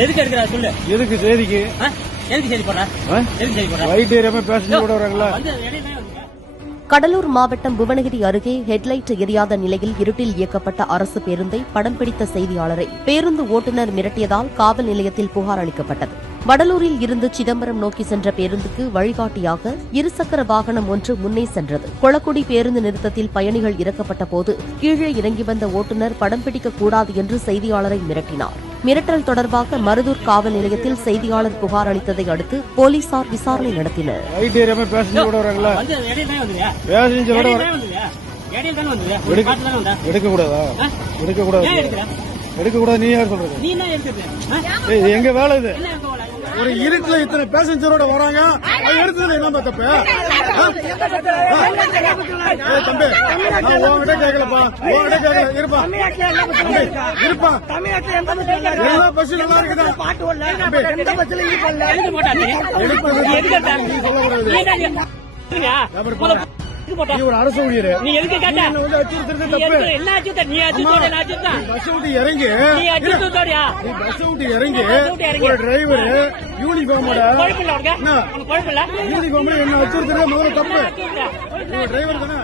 எதுக்கு எடுக்கிறா சொல்லு. எதுக்கு செய்திக்கு ஆ? எதுக்கு சரி போடுற? எதுக்கு சரி போடுற? பேசஞ்சர் கூட வராங்களா? கடலூர் மாவட்டம் புவனகிரி அருகே ஹெட்லைட் எரியாத நிலையில் இருட்டில் இயக்கப்பட்ட அரசு பேருந்தை படம் பிடித்த செய்தியாளரை பேருந்து ஓட்டுநர் மிரட்டியதால் காவல் நிலையத்தில் புகார் அளிக்கப்பட்டது. வடலூரில் இருந்து சிதம்பரம் நோக்கி சென்ற பேருந்துக்கு வழிகாட்டியாக இருசக்கர வாகனம் ஒன்று முன்னே சென்றது. கொளக்குடி பேருந்து நிறுத்தத்தில் பயணிகள் இறக்கப்பட்ட போது கீழே இறங்கி வந்த ஓட்டுநர் படம் பிடிக்கக் கூடாது என்று செய்தியாளரை மிரட்டினார். மிரட்டல் தொடர்பாக மருதூர் காவல் நிலையத்தில் செய்தியாளர் புகார் அளித்ததை அடுத்து போலீசார் விசாரணை நடத்தினர். எடுக்க- கூடாதா ஆ? எடுக்க கூடாது ஏன் எடுக்கிற எடுக்க கூடாது நீ யார் சொல்றது? எங்க வேலை இது? ஒரு இருட்டுல இத்தனை பேசஞ்சரோட வராங்க அது எடுத்ததுல என்ன தப்பு தம்பி நான் உன்கிட்ட கேட்கலப்பா உன்கிட்ட கேட்கல இருப்பா இருப்பா எல்லா பஸ்ஸும் நல்லா இருக்குதா? நீ சொல்லக்கூடாது போட்டா? நீ ஒரு அரசு ஊழியர் நீ எதுக்கு கேட்ட? என்ன வந்து அச்சுறுத்துறது நீ தப்பு என்ன அச்சுறுத்த? நீ அச்சுறுத்தோட, நான் அச்சுறுத்தேன். பஸ் விட்டு இறங்கி நீ அச்சுறுத்தோடயா? நீ பஸ் விட்டு இறங்கி பஸ் விட்டு இறங்கி. ஒரு டிரைவர் யூனிஃபார்மோட கொழுப்பு இல்ல உனக்கு? என்ன? இல்ல? அச்சுறுத்துறது முதல்ல தப்பு அச்சுறுத்த. டிரைவர் தானே